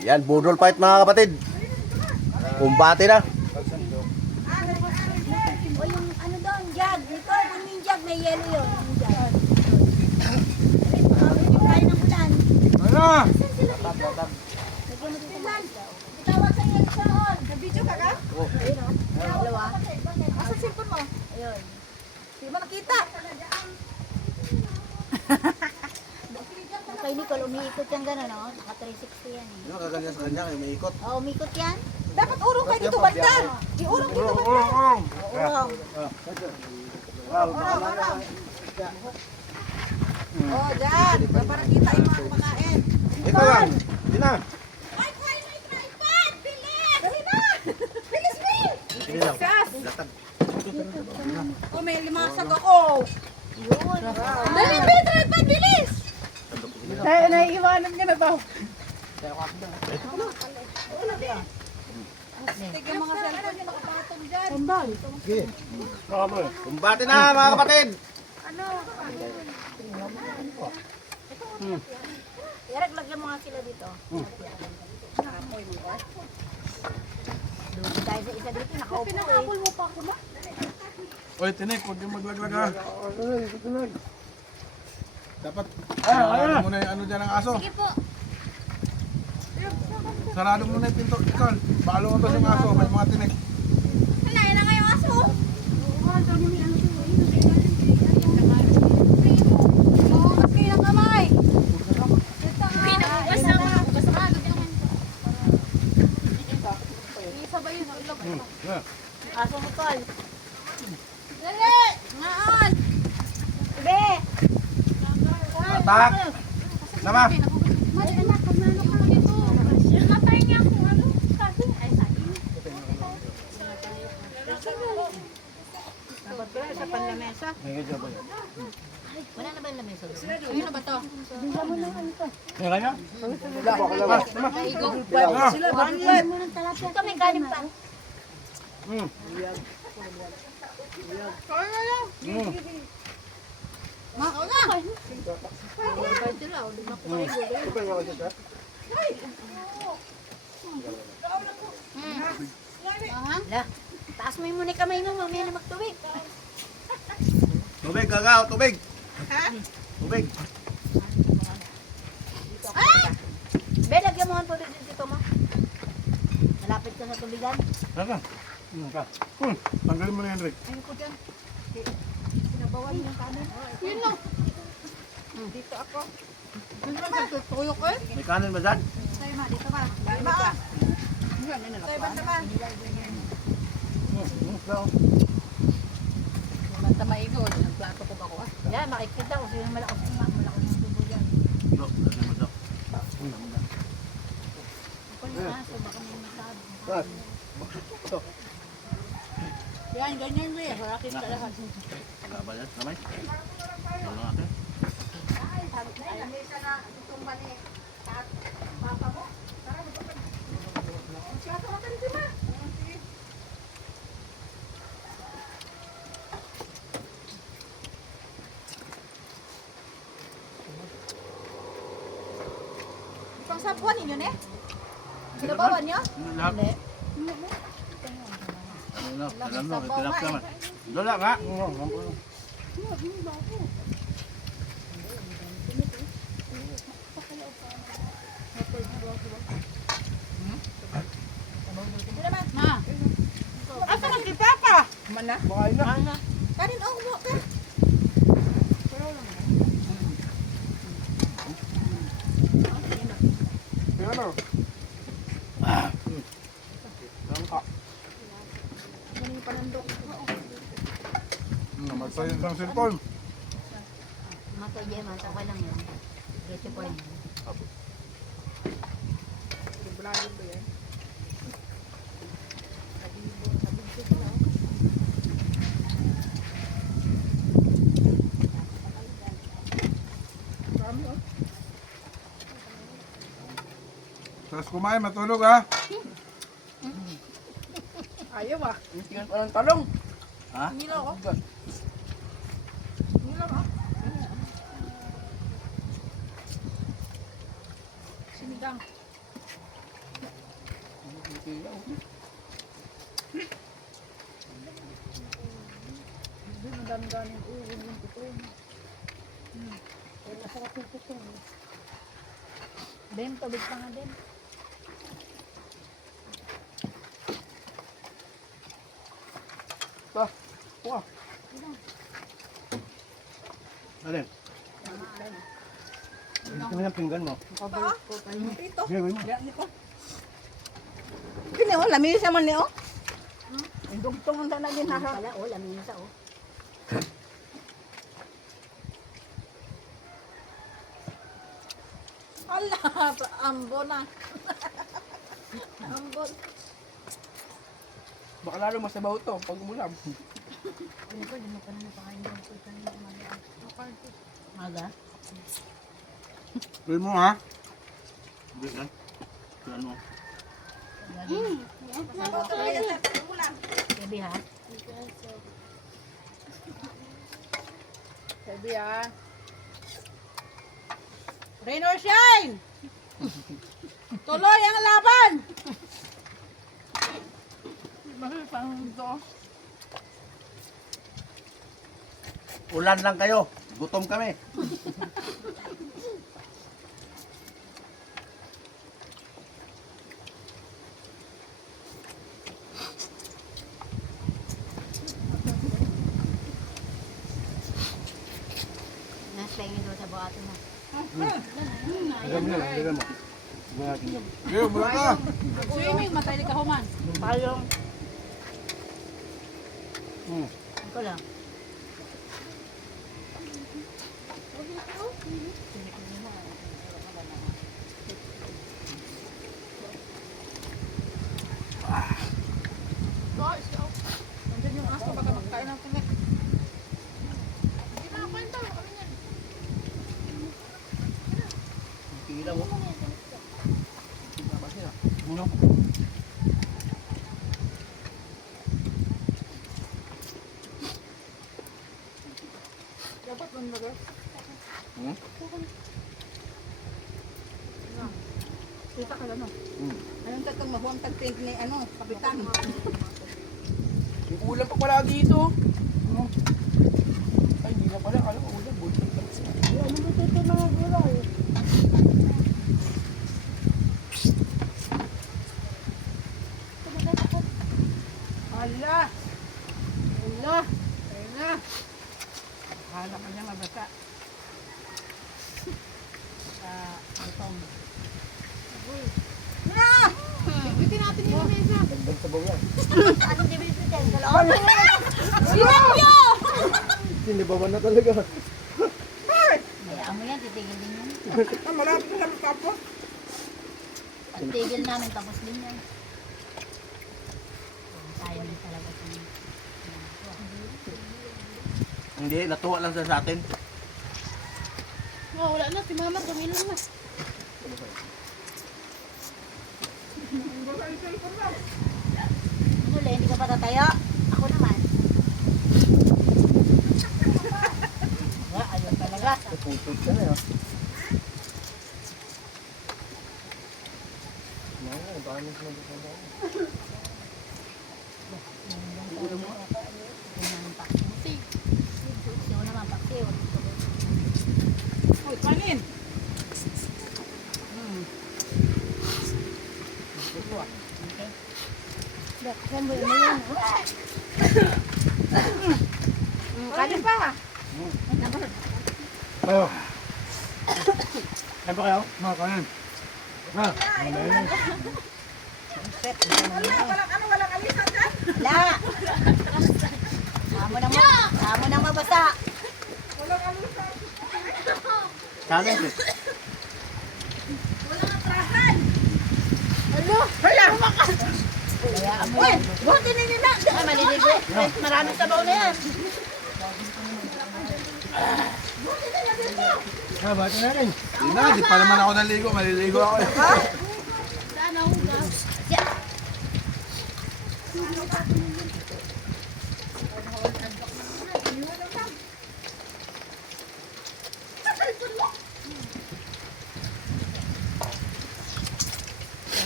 Yan, budol fight mga kapatid. Kumbate na. O yung ano doon, jug. Ito, yung jug, may yelo yun. Yung jug. Kain ng ulan. Ano? Tawag sa yelo sa on. Nag-video ka ka? Dalawa. Asa cellphone mo? Ayun. Hindi mo nakita. Kay Nicole, umiikot yan gano'n, no? Naka 360 yan eh. Ano kaganyan sa kanya, may ikot. Oo, umiikot yan. Dapat urong kayo dito banda. Iurong dito banda. Urong. Urong. Urong. Oh, dyan. Para kita yung mga kumakain. Ito lang. Hindi na. Ay, may tripod! Bilis! Dali na! Bilis, bilis! Sige lang. Gas! Latag. Oh, may limasag ako. Yun. Dali, may tripod! Bilis! Naiiwanan ka na to. Tignan mga cellphone yung nakapatong dyan. Sige. Kumbate na mga kapatid. Yarag, lagyan mo nga sila dito. Doon tayo sa isa dito, nakaupo eh. Pinakapol mo pa ako na. Oy, tinik, huwag yung maglaglag ha. Dapat, sarado mo na yung ano dyan ang aso. Sige po. Sarado mo na yung pinto. Ikaw, balo mo yung aso, may mga tinik. Kalain na ngayong aso. Okay lang kamay. Aso mo, Tol. Dali! Ngaan! Be! Atak! Nama! Sa panlamesa. Wala na ba yung lamesa? Ayun na ba to? Kaya kanya? Sila ba? Ito may kanin pa. Kaya na lang. Makaw na. Hala, taas mo yung muna kamay mo, mamaya na magtubig. Tubig, gagaw, tubig. Ha? Tubig. Be, lagyan mo ang tubig dito mo. Malapit ka sa tubigan. Saka? Tanggalin mo na yan, Rick. Ayun ko dyan. Sinabawan yung kanin. Yun lang. Dito ako. Yun lang tutulog ko eh. May kanin ba dyan? Sa'yo ma, dito ma. Sa'yo ma. Sa'yo banda ma. Banda maigo. Ang plato ko ba ko ah. Yan, makikita ko sino malakas yung tubo dyan. Ito, lagyan mo daw. Ako yung aso, baka may masabi. Yan, ganyan mo eh. Harakit ka lahat. Wala ba yan? Kamay? Wala nga ate. Pang sabuan ninyo ne? Sinabawan nyo? Lahat. Hindi. Ano na? Alam mo, itilap naman. Wala nga. Ma. Asa ka si Papa? Mana? Bakain na. Kanin oh, mo ka. Kaya na. Maning panandok. Magsayin ng cellphone. Mato, Gemma, okay lang yun. Diretso po yun. Vlogger ba yan? Tapos kumain, matulog ha. Ayaw ah. Yan pa ng talong. Ha? Hindi lang ako. Hindi lang ah. Sinigang. Hindi, madami-dami yung uwi yung tutong. Wala sa tutong. Ben, tubig pa nga din. Wah. Alin? Ito mo yung pinggan mo. Ito. Gawin mo. Kini oh, lamis naman ni oh. Ang dugtong ang tanagin Ano ha. pala, lamisa oh. Allah, ambon na. Ambon. Baka lalo masabaw to pag umulam. Ano ko, hindi mo pa na napakain doon. Ito na umaga. Umaga? Gawin mo ha. Bigyan. Tuan mo. Gabi ha? Sabi ah. Rain or shine! Tuloy ang laban! Bakit pang ito? Ulan lang kayo. Gutom kami. Naslingin doon sa buhatin mo. Bigyan mo yan. Bigyan mo. Bigyan mo. Gawin mo na ka. Swimming, matay ka human. Palong. Ito lang. Nandiyan yung aso, baka magkain ng tinik. Kila mo. Ano? Dapat man baga. Kita ka lang. Anong tatang mahuang tagpink ni ano, kapitan? Yung ulam pa pala dito. Ay, hindi na pala. Kala ko ulam. Bulto lang. Ano ba ito mga gulay? Ala! Ala! Ayun na! Hala ka niya mabasa. Itong. Na! Bitin natin yung mesa. Dagdag sabaw yan. Anong dibitin din? Kalawang. Sinakyo! Sinibawan na talaga. Hayaan mo yan, titigil din yan. Malapit na lang tapos. Pag tigil namin, tapos din yan. Sayang din talaga sa Hindi, natuwa lang sa atin. Oh, wala na, si mama tumilong na. Ano le, hindi ka pa tatayo? Ako naman. Ayaw talaga. Putot ka na yun. Siyo naman, paksiw. Uy, kanin! Yan mo yun. Kanin pa! Kayo. Kayo pa kayo? Makain. Ha? Walang alisan dyan? Wala. Amo na mabasa. Walang alisan. Sabi ko. Walang atrasan. Ano? Hala! Kaya amo Uy! yan. Buti ninyo na! Ay, maliligo. Maraming sabaw na yan. Ha, bata na rin. Hindi na, di pa naman ako naligo. Maliligo ako. Sana hugas. Siya.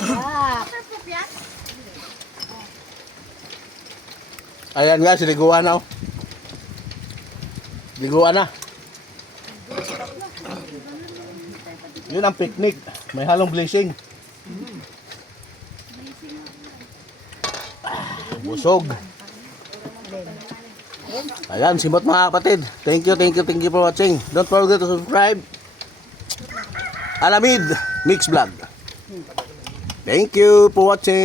Ah, tilapia? Ayan nga, siliguan na. Oh. Liguan na. Yun ang picnic. May halong blessing. Busog. Ayan, simot mga kapatid. Thank you for watching. Don't forget to subscribe. Alamid Mix Vlog. Thank you for watching.